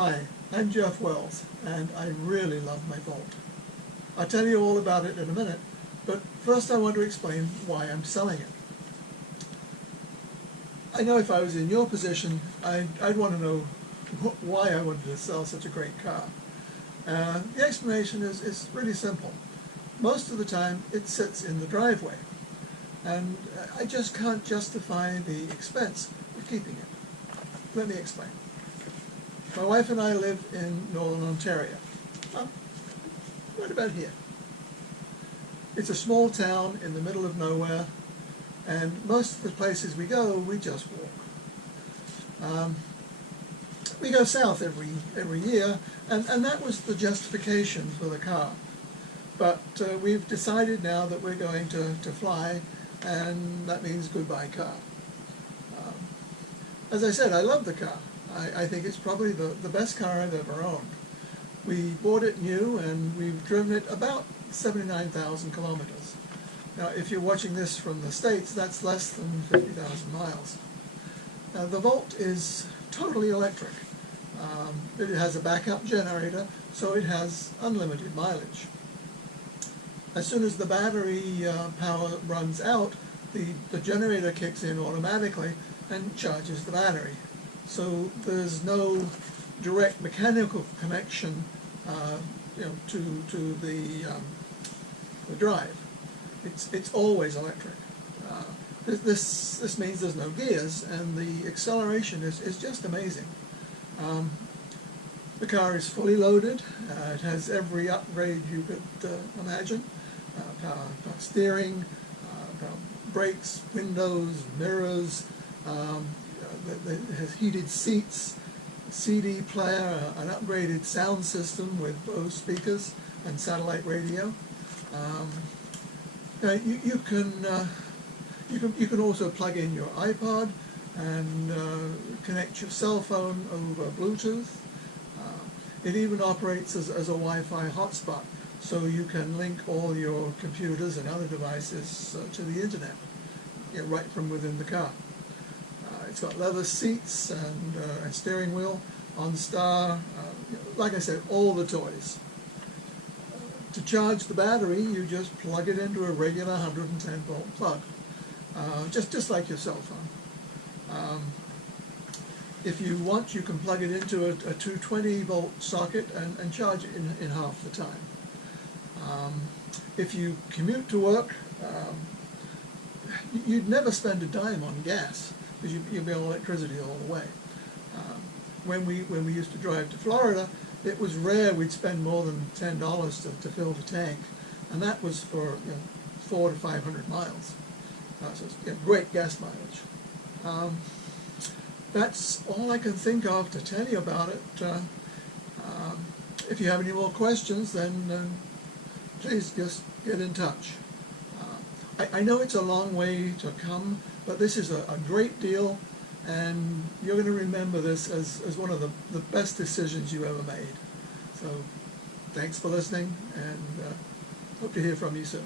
Hi, I'm Chev Volt, and I really love my Volt. I'll tell you all about it in a minute, but first I want to explain why I'm selling it. I know if I was in your position, I'd want to know why I wanted to sell such a great car. The explanation is really simple. Most of the time it sits in the driveway, and I just can't justify the expense of keeping it. Let me explain. My wife and I live in northern Ontario. Right about here. It's a small town in the middle of nowhere, and most of the places we go, we just walk. We go south every year, and that was the justification for the car. But we've decided now that we're going to fly, and that means goodbye car. As I said, I love the car. I think it's probably the best car I've ever owned. We bought it new, and we've driven it about 79,000 kilometers. Now, if you're watching this from the States, that's less than 50,000 miles. Now, the Volt is totally electric. It has a backup generator, so it has unlimited mileage. As soon as the battery power runs out, the generator kicks in automatically and charges the battery. So there's no direct mechanical connection to the drive. It's always electric. This means there's no gears, and the acceleration is just amazing. The car is fully loaded. It has every upgrade you could imagine. Power steering, brakes, windows, mirrors. It has heated seats, CD player, an upgraded sound system with Bose speakers and satellite radio. You can also plug in your iPod and connect your cell phone over Bluetooth. It even operates as a Wi-Fi hotspot, so you can link all your computers and other devices to the internet, right from within the car. It's got leather seats and a steering wheel, OnStar, like I said, all the toys. To charge the battery, you just plug it into a regular 110 volt plug, just like your cell phone. If you want, you can plug it into a 220 volt socket and charge it in half the time. If you commute to work, you'd never spend a dime on gas, because you'd be on electricity all the way. When we used to drive to Florida, it was rare we'd spend more than $10 to fill the tank, and that was for 400 to 500 miles. So it's great gas mileage. That's all I can think of to tell you about it. If you have any more questions, then please just get in touch. I know it's a long way to come, but this is a great deal, and you're going to remember this as one of the best decisions you ever made. So thanks for listening, and hope to hear from you soon.